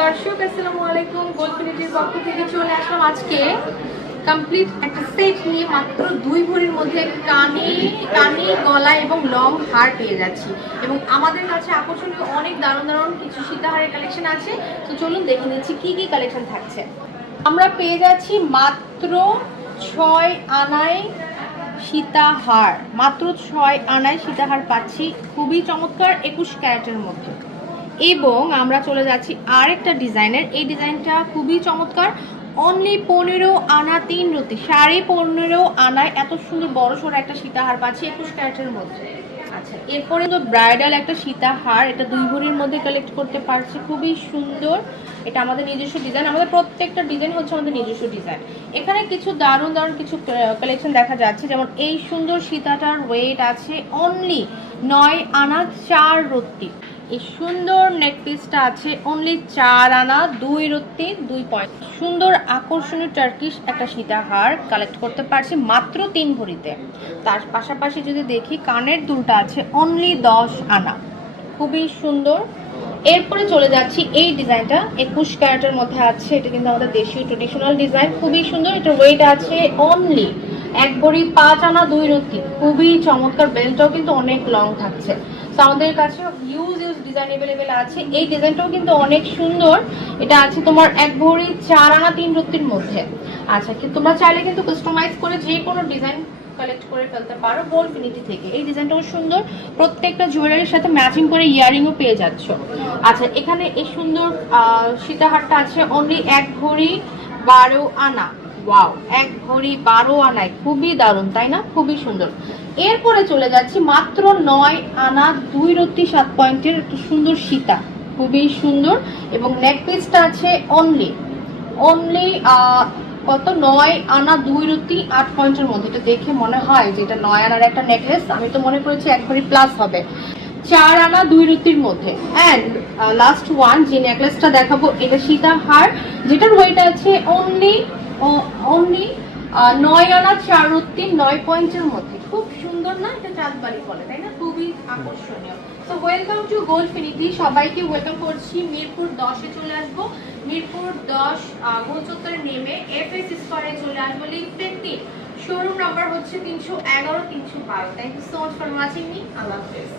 দর্শক, আসসালামু আলাইকুম। গোলফিনিটির পক্ষ থেকে চলে আসলাম আজকে কমপ্লিট একটা সেট নিয়ে মাত্র দুই ভরির মধ্যে কানে কানে গলা এবং লং হার পেয়ে যাচ্ছি। এবং আমাদের কাছে আকর্ষণীয় অনেক দারুণ দারুণ কিছু সীতাহারের কালেকশন আছে। তো চলুন দেখে নিচ্ছি কি কি কালেকশন থাকছে। আমরা পেয়ে যাচ্ছি মাত্র ছয় আনায় সীতাহার। মাত্র ছয় আনায় সীতাহার পাচ্ছি। খুবই চমৎকার একুশ ক্যারেটের মধ্যে। এবং আমরা চলে যাচ্ছি আরেকটা ডিজাইনের। এই ডিজাইনটা খুবই চমৎকার। অনলি পনেরো আনা তিন রতি। সাড়ে পনেরো আনায় এত সুন্দর বড় সড়ো একটা সীতাহার পাচ্ছি একুশ ক্যারেটের মধ্যে। আচ্ছা এরপরে তো ব্রাইডাল একটা সীতাহার। এটা দুই ভরির মধ্যে কালেক্ট করতে পারছি। খুবই সুন্দর। এটা আমাদের নিজস্ব ডিজাইন আমাদের প্রত্যেকটা ডিজাইন হচ্ছে আমাদের নিজস্ব ডিজাইন এখানে কিছু দারুণ দারুণ কিছু কালেকশন দেখা যাচ্ছে। যেমন এই সুন্দর সীতাটার ওয়েট আছে অনলি নয় আনা চার রত্তি এই সুন্দর নেকপিসটা আছে অনলি চার আনা, দুই রত্তি, দুই পয়েন্ট সুন্দর আকর্ষণীয় টার্কিশ একটা সীতাহার কালেক্ট করতে পারছি মাত্র তিন ভরিতে। তার পাশাপাশি যদি দেখি কানের দুলটা আছে অনলি দশ আনা। খুবই সুন্দর। এরপরে চলে যাচ্ছি, এই ডিজাইনটা একুশ ক্যারেটের মধ্যে আছে। এটা কিন্তু আমাদের দেশীয় ট্রেডিশনাল ডিজাইন খুবই সুন্দর। এটা ওয়েট আছে অনলি এক ভরি পাঁচ আনা দুই রত্তি খুবই চমৎকার বেল্টটাও কিন্তু অনেক লং থাকছে। তো আমাদের কাছে ইউজ ইউজ ডিজাইন অ্যাভেলেবেল আছে। এই ডিজাইনটাও কিন্তু অনেক সুন্দর। এটা আছে তোমার এক ভরি চার আনা তিন রত্তির মধ্যে। আচ্ছা কিন্তু তোমরা চাইলে কিন্তু কাস্টমাইজ করে যে কোনো ডিজাইন কালেক্ট করে ফেলতে পারো বোল ফিনিটি থেকে। এই ডিজাইনটাও সুন্দর। প্রত্যেকটা জুয়েলারির সাথে ম্যাচিং করে ইয়ারিংও পেয়ে যাচ্ছ। আচ্ছা এখানে এই সুন্দর সীতাহারটা আছে অনলি এক ভরি বারো আনা। ওয়াও এক ভরি বারো আনায়, খুবই দারুণ, তাই না? খুবই সুন্দর। এরপরে চলে যাচ্ছি, মাত্র নয় আনা, দুই রত্তি সাত পয়েন্টের একটা সুন্দর সীতা। খুবই সুন্দর, এবং নেক পিসটা আছে অনলি অনলি কত? নয় আনা, দুই রুটি আট পয়েন্টের মধ্যে। এটা দেখে মনে হয় যে এটা নয় আনার একটা নেকলেস আমি তো মনে করেছি এক ভরি প্লাস হবে। চার আনা, দুই রুটির মধ্যে। অ্যান্ড লাস্ট ওয়ান যে নেকলেসটা দেখাবো, এটা সীতাহার যেটার ওয়েট আছে অনলি অনলি নয় আনা চার রুটি নয় পয়েন্টের মধ্যে। খুব সুন্দর না? এটা চাঁদবাড়ি বলে, তাই না? খুবই আকর্ষণীয়। তো ওয়েলকাম টু গোল্ড ফিনিটি সবাইকে ওয়েলকাম করছি। মিরপুর দশে চলে আসব। মিরপুর দশ গোল চত্বরে নেমে এফ এস স্কোয়ারে চলে আসব। লিফটের তিন শোরুম নাম্বার হচ্ছে তিনশো এগারো, তিনশো বারো thank you so much for watching me আল্লাহ হাফেজ